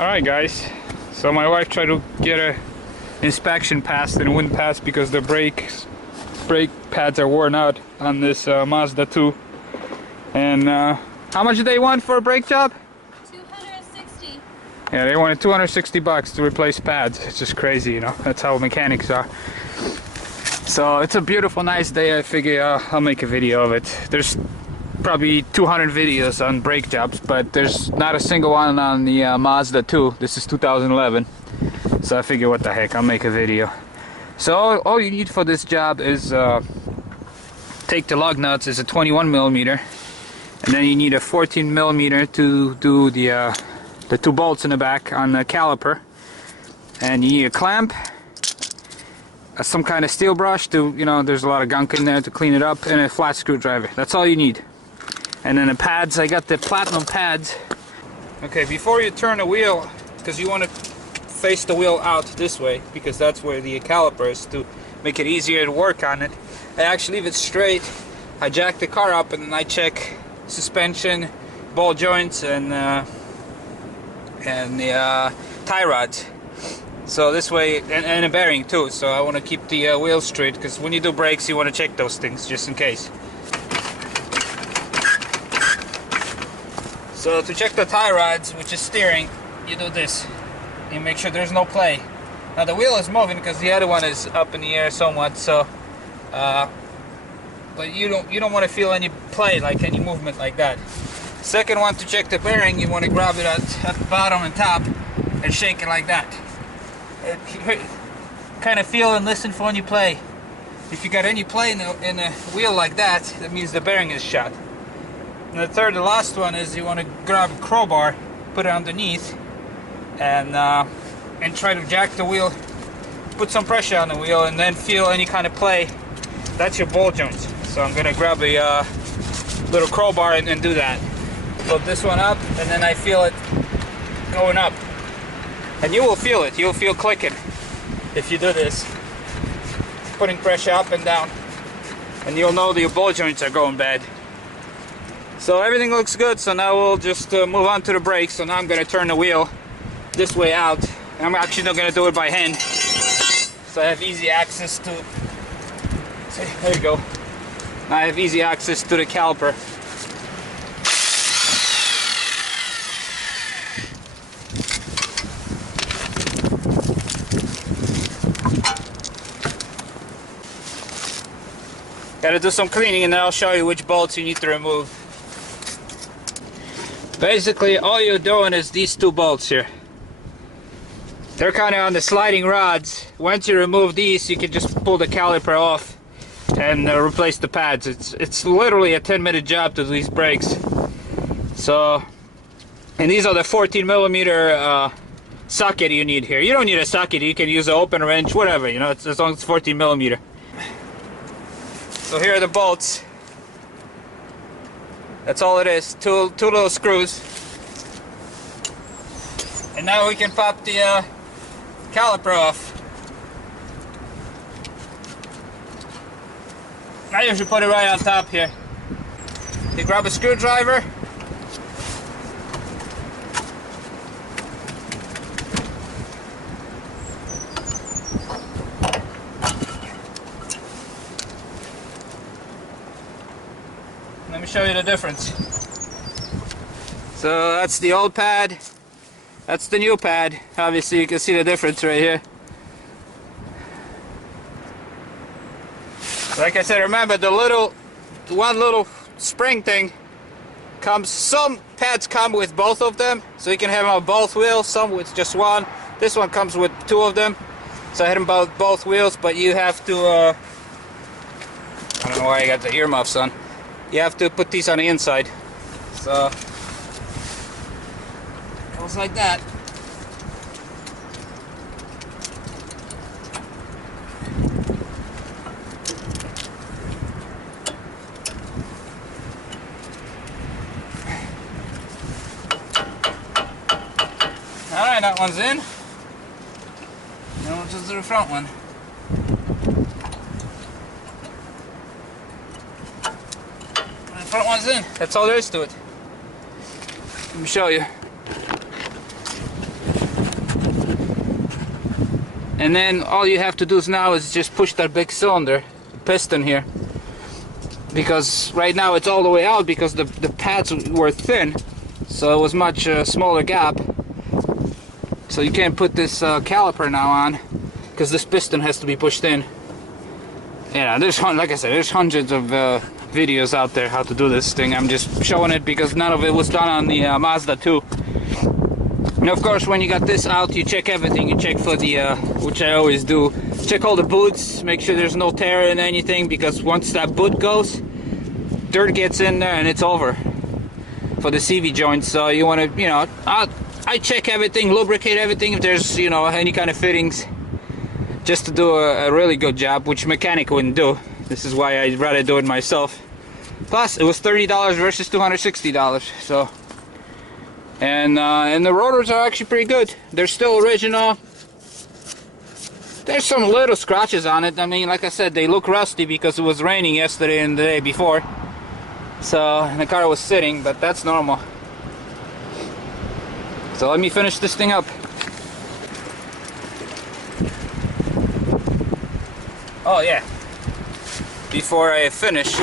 Alright guys, so my wife tried to get a inspection passed and it wouldn't pass because the brake pads are worn out on this Mazda 2. And how much do they want for a brake job? 260. Yeah, they wanted 260 bucks to replace pads. It's just crazy, you know. That's how mechanics are. So it's a beautiful, nice day. I figure I'll make a video of it. There's probably 200 videos on brake jobs, but there's not a single one on the Mazda 2. This is 2011. So I figure, what the heck, I'll make a video. So all you need for this job is take the lug nuts. It's a 21 millimeter, and then you need a 14 millimeter to do the 2 bolts in the back on the caliper, and you need a clamp, some kind of steel brush to, you know, there's a lot of gunk in there to clean it up, and a flat screwdriver. That's all you need. And then the pads, I got the platinum pads. Okay, before you turn the wheel, because you want to face the wheel out this way, because that's where the caliper is, to make it easier to work on it. I actually leave it straight. I jack the car up and then I check suspension, ball joints, and the tie rods. So this way, and a bearing too. So I want to keep the wheel straight, because when you do brakes, you want to check those things just in case. So to check the tie rods, which is steering, you do this. You make sure there's no play. Now the wheel is moving because the other one is up in the air somewhat. So, but you don't want to feel any play, like any movement like that. Second one, to check the bearing, you want to grab it at the bottom and top and shake it like that. Kind of feel and listen for any play. If you got any play in a wheel like that, that means the bearing is shot. And the third, the last one, is you want to grab a crowbar, put it underneath, and try to jack the wheel, put some pressure on the wheel, and then feel any kind of play. That's your ball joints. So I'm gonna grab a little crowbar and do that. Flip this one up, and then I feel it going up. And you will feel it. You'll feel clicking if you do this. Putting pressure up and down, and you'll know that your ball joints are going bad. So everything looks good, so now we'll just move on to the brakes. So now I'm going to turn the wheel this way out. I'm actually not going to do it by hand, so I have easy access to, there you go. I have easy access to the caliper. Got to do some cleaning, and then I'll show you which bolts you need to remove. Basically, all you're doing is these 2 bolts here. They're kind of on the sliding rods. Once you remove these, you can just pull the caliper off and replace the pads. It's literally a 10-minute job to do these brakes. So, and these are the 14 millimeter socket you need here. You don't need a socket. You can use an open wrench, whatever. You know, as long as it's 14 millimeter. So here are the bolts. That's all it is. Two little screws. And now we can pop the caliper off. I usually put it right on top here. You grab a screwdriver. Let me show you the difference. So that's the old pad, that's the new pad. Obviously you can see the difference right here. Like I said, remember the one little spring thing comes, some pads come with both of them, so you can have them on both wheels, some with just one. This one comes with 2 of them, so I had them both wheels, but you have to, I don't know why I got the earmuffs on. You have to put these on the inside. So it goes like that. Alright, that one's in. Now we'll just do the front one. front one's in. That's all there is to it. Let me show you. And then all you have to do now is just push that big cylinder, piston here, because right now it's all the way out because the pads were thin, so it was much smaller gap. So you can't put this caliper now on because this piston has to be pushed in. Yeah, there's, like I said, there's hundreds of videos out there how to do this thing. I'm just showing it because none of it was done on the Mazda 2. And of course, when you got this out, you check everything. You check for the, which I always do, check all the boots, make sure there's no tear in anything, because once that boot goes, dirt gets in there and it's over for the CV joints. So you want to, you know, I check everything, lubricate everything if there's, you know, any kind of fittings, just to do a really good job, which mechanic wouldn't do. This is why I'd rather do it myself. Plus, it was $30 versus $260, so. And the rotors are actually pretty good. They're still original. There's some little scratches on it. I mean, like I said, they look rusty because it was raining yesterday and the day before. So, and the car was sitting, but that's normal. So let me finish this thing up. Oh yeah. Before I finish,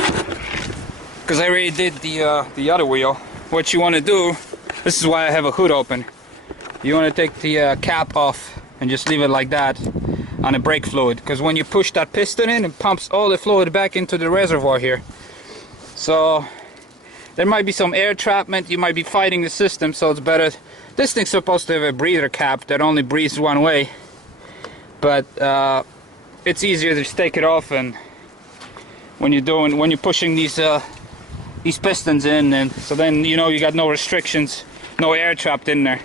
because I already did the other wheel, what you want to do, this is why I have a hood open. You want to take the cap off and just leave it like that on the brake fluid, because when you push that piston in, it pumps all the fluid back into the reservoir here. So there might be some air trapment, you might be fighting the system, so it's better. This thing's supposed to have a breather cap that only breathes one way, but it's easier to just take it off, and when you're pushing these pistons in, and so then you know you got no restrictions, no air trapped in there.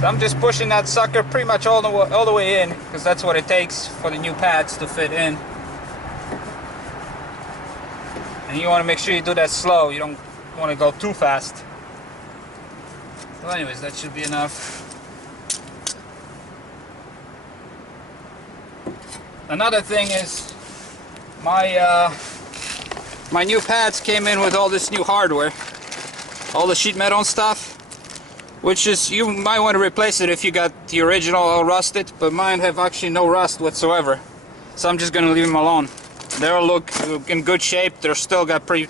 So I'm just pushing that sucker pretty much all the way in, because that's what it takes for the new pads to fit in. And you want to make sure you do that slow. You don't want to go too fast. So anyways, that should be enough. Another thing is my new pads came in with all this new hardware, all the sheet metal and stuff, which is, you might want to replace it if you got the original all rusted, but mine have actually no rust whatsoever, so I'm just gonna leave them alone. They all look in good shape. They're still got a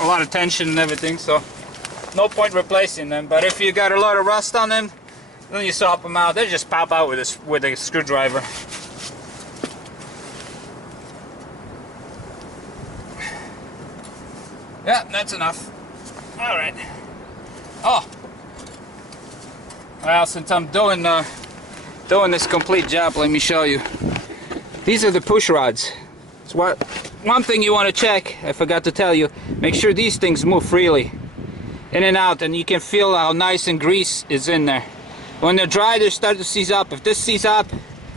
lot of tension and everything, so no point replacing them. But if you got a lot of rust on them, then you swap them out. They just pop out with a screwdriver. Yeah, that's enough. All right. Oh, well, since I'm doing this complete job, let me show you. These are the push rods. So one thing you want to check, I forgot to tell you, make sure these things move freely, in and out, and you can feel how nice and grease is in there. When they're dry, they start to seize up. If this seize up,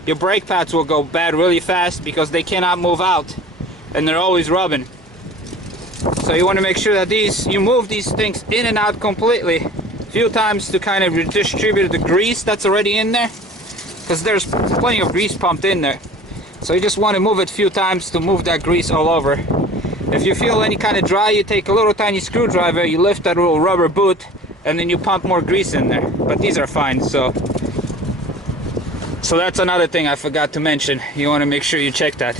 your brake pads will go bad really fast because they cannot move out, and they're always rubbing. So you want to make sure that you move these things in and out completely a few times to kind of redistribute the grease that's already in there, because there's plenty of grease pumped in there. So you just want to move it a few times to move that grease all over. If you feel any kind of dry, you take a little tiny screwdriver, you lift that little rubber boot, and then you pump more grease in there. But these are fine, so that's another thing I forgot to mention. You want to make sure you check that.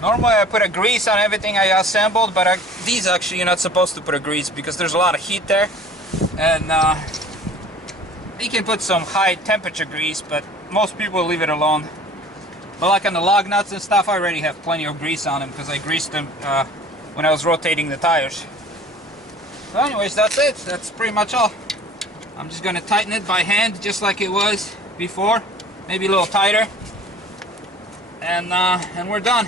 Normally I put a grease on everything I assembled, but these actually you're not supposed to put a grease because there's a lot of heat there, and you can put some high temperature grease, but most people leave it alone. But like on the lug nuts and stuff, I already have plenty of grease on them because I greased them when I was rotating the tires. So anyways, that's it. That's pretty much all. I'm just going to tighten it by hand just like it was before, maybe a little tighter, and we're done.